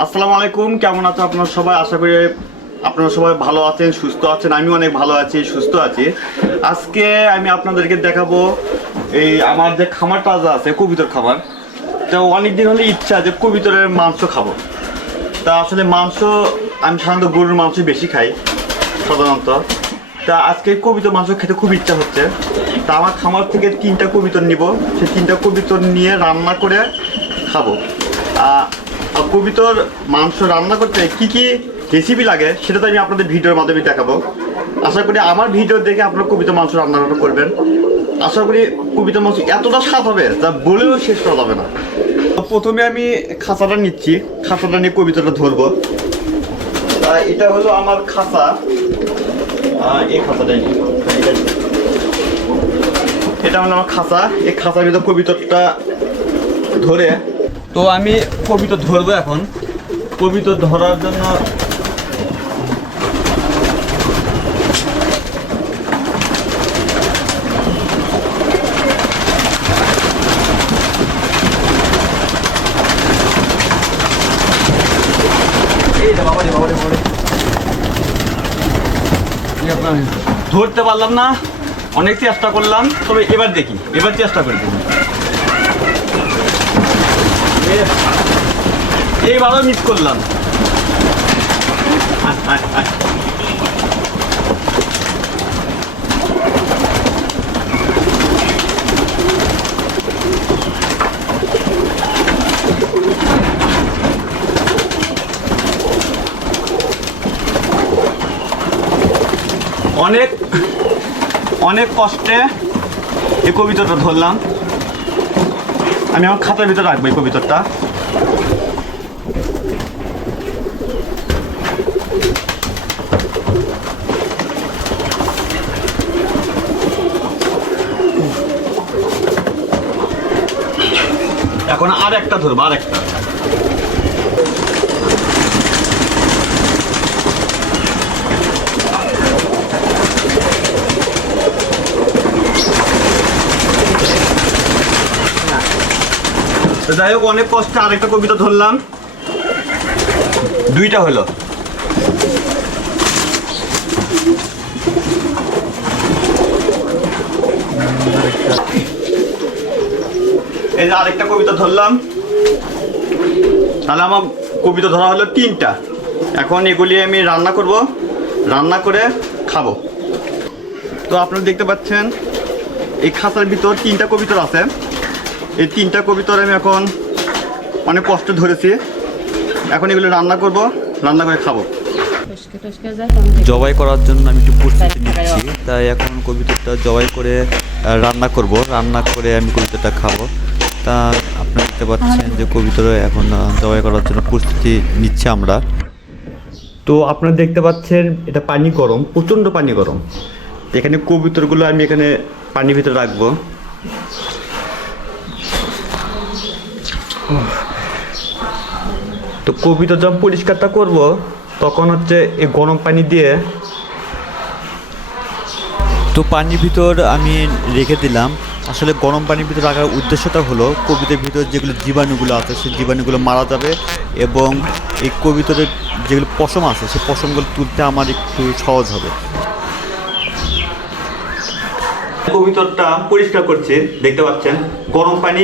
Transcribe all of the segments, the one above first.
আসসালামু আলাইকুম, কেমন আছো আপনারা সবাই? আশা করি আপনারা সবাই ভালো আছেন, সুস্থ আছেন। আমি অনেক ভালো আছি, সুস্থ আছি। আজকে আমি আপনাদেরকে দেখাবো এই আমার যে খামারটা আছে, কবুতর খামার। তো অনেকদিন হলে ইচ্ছা যে কবুতরের মাংস খাবো। তা আসলে মাংস আমি সাধারণত গরুর মাংস বেশি খাই সাধারণত। তা আজকে কবুতর মাংস খেতে খুব ইচ্ছা হচ্ছে। তা আমার খামার থেকে 3টা কবুতর নিব, সেই 3টা কবুতর নিয়ে রান্না করে খাবো। কবুতর মাংস রান্না করতে কি কি রেসিপি লাগে সেটা তো আমি আপনাদের ভিডিওর মাধ্যমে দেখাবো। আশা করি আমার ভিডিও দেখে আপনারা কবুতর মাংস রান্না করবেন। আশা করি কবুতর মাংস এতটা স্বাদ হবে যা বলেও শেষ করা যাবে না। প্রথমে আমি খাঁচাটা নিচ্ছি, খাঁচাটা নিয়ে কবুতরটা ধরবো। এটা হলো আমার খাঁচা, এই খাঁচাটাই এটা হলো আমার খাঁচা। এই খাঁচার ভিতর কবুতরটা ধরে তো আমি কবুতর ধরবো। এখন কবুতর ধরার জন্য ধরতে পারলাম না, অনেক চেষ্টা করলাম, তবে এবার দেখি, এবার চেষ্টা করে দেখি। এইবারও মিস করলাম। অনেক অনেক কষ্টে এই কবুতরটা ধরলাম। আমি আমার খাতার ভিতরে রাখবো এই কবুতরটা। এখন আর একটা ধরবো, আর একটা। যাই হোক, অনেক কষ্টে আরেকটা কবিতা ধরলাম, 2টা হলো। এই যে আরেকটা কবিতা ধরলাম, তাহলে আমার কবিতা ধরা হলো 3টা। এখন এগুলি আমি রান্না করব, রান্না করে খাবো। তো আপনারা দেখতে পাচ্ছেন এই খাঁচার ভিতর 3টা কবিতর আছে। এই 3টা কবিতর আমি এখন অনেক কষ্ট ধরেছি। এখন এগুলো রান্না করব, রান্না করে খাবো। জবাই করার জন্য আমি একটু প্রস্তুতি নিচ্ছি, তাই এখন কবিতরটা জবাই করে রান্না করব, রান্না করে আমি কবিতরটা খাবো। তা আপনারা দেখতে পাচ্ছেন যে কবিতর এখন জবাই করার জন্য প্রস্তুতি নিচ্ছি আমরা। তো আপনারা দেখতে পাচ্ছেন এটা পানি গরম, প্রচণ্ড পানি গরম। এখানে কবুতরগুলো আমি এখানে পানির ভিতরে রাখবো। তো কবুতর যখন পরিষ্কারটা করব তখন হচ্ছে এই গরম পানি দিয়ে, তো পানির ভিতর আমি রেখে দিলাম। আসলে গরম পানির ভিতর রাখার উদ্দেশ্যটা হলো কবিতরের ভিতর যেগুলো জীবাণুগুলো আছে সেই জীবাণুগুলো মারা যাবে, এবং এই কবিতরের যেগুলো পশম আছে সেই পশমগুলো তুলতে আমার একটু সহজ হবে। কবুতরটা পরিষ্কার করছে, দেখতে পাচ্ছেন গরম পানি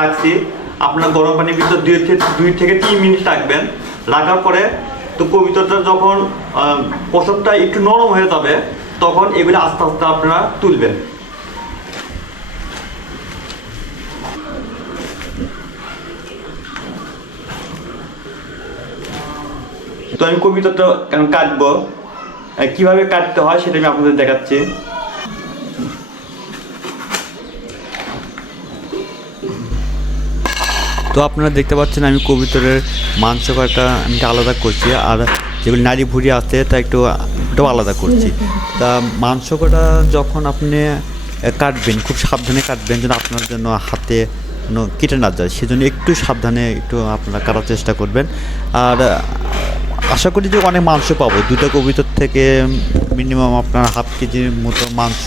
রাখছি। আপনার গরম পানির ভিতর 2 থেকে 3 মিনিট রাখবেন। রাখার পরে তো কবুতরটা যখন পশমটা একটু নরম হয়ে যাবে তখন এগুলো আস্তে আস্তে আপনারা তুলবেন। তো আমি কবুতরটা কাটবো, কিভাবে কাটতে হয় সেটা আমি আপনাদের দেখাচ্ছি। তো আপনারা দেখতে পাচ্ছেন আমি কবুতরের মাংস কাটা আমি আলাদা করছি, আর যেগুলো নাড়ি ভুড়ি আছে তা একটু আলাদা করছি। তা মাংস কাটা যখন আপনি কাটবেন খুব সাবধানে কাটবেন, যেন আপনার জন্য হাতে কেটে না যায়, সেজন্য একটু সাবধানে একটু আপনারা কাটার চেষ্টা করবেন। আর আশা করি যে অনেক মাংস পাবো, 2টা কবুতর থেকে মিনিমাম আপনার হাফ কেজির মতো মাংস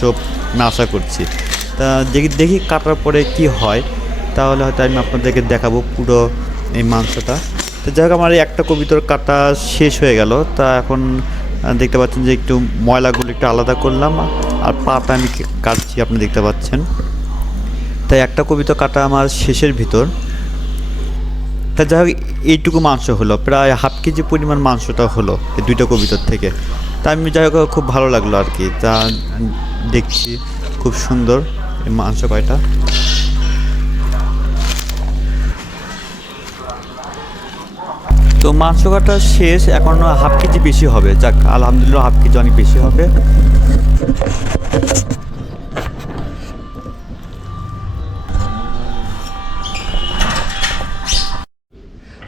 আমি আশা করছি। তা দেখি কাটার পরে কি হয়, তাহলে হয়তো আমি আপনাদেরকে দেখাবো পুরো এই মাংসটা। তো যাই হোক আমার এই একটা কবিতর কাটা শেষ হয়ে গেল। তা এখন দেখতে পাচ্ছেন যে একটু ময়লাগুলো একটু আলাদা করলাম, আর পাটা আমি কাটছি আপনি দেখতে পাচ্ছেন। তাই একটা কবিতা কাটা আমার শেষের ভিতর। তা যাই হোক এইটুকু মাংস হলো, প্রায় হাফ কেজি পরিমাণ মাংসটা হলো এই দুইটা কবিতার থেকে। তা আমি যাই হোক খুব ভালো লাগলো আর কি। তা দেখছি খুব সুন্দর এই মাংস কয়টা। তো মাংস কাটা শেষ, এখন হাফ কেজি বেশি হবে। যাক আলহামদুলিল্লাহ, হাফ কেজি অনেক বেশি হবে।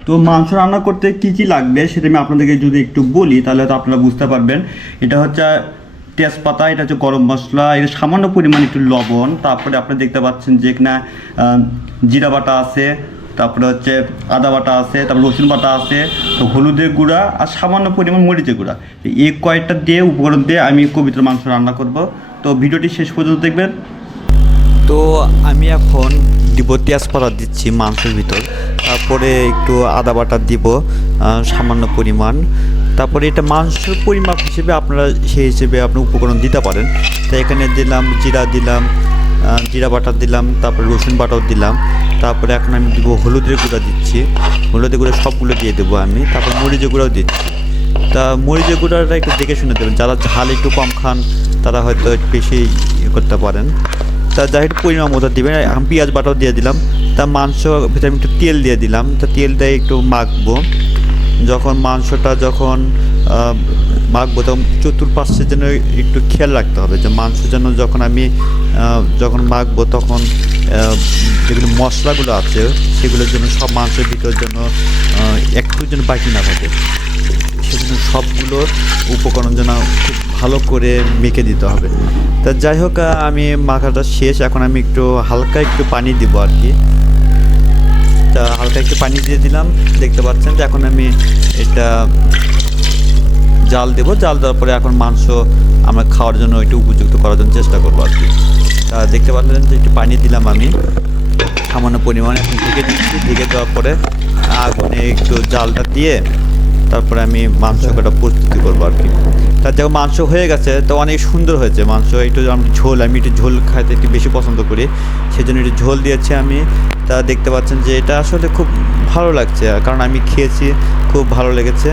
তো মাংস রান্না করতে কি কি লাগবে সেটা আমি আপনাদেরকে যদি একটু বলি তাহলে তো আপনারা বুঝতে পারবেন। এটা হচ্ছে তেজপাতা, এটা হচ্ছে গরম মশলা, এটা সামান্য পরিমাণ একটু লবণ, তারপরে আপনি দেখতে পাচ্ছেন যে এখানে জিরা বাটা আছে, তারপরে হচ্ছে আদা বাটা আছে, তারপর রসুন বাটা আছে, তো হলুদের গুঁড়া আর সামান্য পরিমাণ মরিচের গুঁড়া। এই কয়েকটা দিয়ে উপকরণ দিয়ে আমি কবিতার মাংস রান্না করব। তো ভিডিওটি শেষ পর্যন্ত দেখবেন। তো আমি এখন দিব তেজপাতা দিচ্ছি মাংসের ভিতর, তারপরে একটু আদা বাটা দিব সামান্য পরিমাণ। তারপরে এটা মাংসের পরিমাপ হিসেবে আপনারা সেই হিসেবে আপনি উপকরণ দিতে পারেন। তো এখানে দিলাম জিরা, দিলাম জিরা বাটা দিলাম, তারপরে রসুন বাটাও দিলাম। তারপরে এখন আমি দিব হলুদের গুঁড়া দিচ্ছি, হলুদের গুঁড়া সবগুলো দিয়ে দেবো আমি। তারপর মরিচের গুঁড়াও দিচ্ছি। তা মরিচের গুঁড়াটা একটু দেখে শুনে দেবেন, যারা ঝাল একটু কম খান তারা হয়তো একটু বেশি করতে পারেন। তা যাই একটু পরিমাণ মতো দেবেন। এখন পেঁয়াজ বাটাও দিয়ে দিলাম। তা মাংস ভিতরে আমি একটু তেল দিয়ে দিলাম। তা তেল দিয়ে একটু মাখবো। যখন মাংসটা মাখবো তখন চতুর্পাশের জন্য একটু খেয়াল রাখতে হবে যে মাংস যেন যখন মাখবো তখন যেগুলো মশলাগুলো আছে সেগুলোর জন্য সব মাংসের ভিতর জন্য একটু যেন বাকি না থাকে, সেজন্য সবগুলো উপকরণ যেন খুব ভালো করে মেখে দিতে হবে। তা যাই হোক আমি মাখাটা শেষ, এখন আমি হালকা একটু পানি দিব আর কি। তা হালকা একটু পানি দিয়ে দিলাম, দেখতে পাচ্ছেন যে এখন আমি এটা জাল দেবো। জাল দেওয়ার পরে এখন মাংস আমরা খাওয়ার জন্য একটু উপযুক্ত করার জন্য চেষ্টা করবো আর কি। তা দেখতে পাচ্ছেন যে একটু পানি দিলাম আমি সামান্য পরিমাণে, এখন ঢেকে দিচ্ছি। ঢেকে দেওয়ার পরে আগুনে একটু জালটা দিয়ে তারপরে আমি মাংস কাটা প্রস্তুতি করবো আর কি। তার যখন মাংস হয়ে গেছে তো অনেক সুন্দর হয়েছে মাংস। একটু আমি একটু ঝোল খাইতে একটু বেশি পছন্দ করি, সেই জন্য একটু ঝোল দিয়েছি আমি। তা দেখতে পাচ্ছেন যে এটা আসলে খুব ভালো লাগছে, কারণ আমি খেয়েছি, খুব ভালো লেগেছে।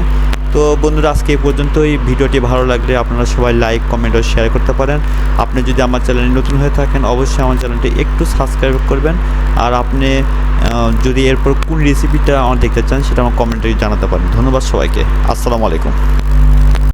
তো বন্ধুরা আজকে এই পর্যন্তই। ভিডিওটি ভালো লাগলে আপনারা সবাই লাইক, কমেন্ট ও শেয়ার করতে পারেন। আপনি যদি আমার চ্যানেলে নতুন হয়ে থাকেন অবশ্যই আমার চ্যানেলটি একটু সাবস্ক্রাইব করবেন। আর আপনি যদি এরপর কোন রেসিপিটা আমার দেখতে চান সেটা আমার কমেন্টে জানাতে পারেন। ধন্যবাদ সবাইকে। আসসালামু আলাইকুম।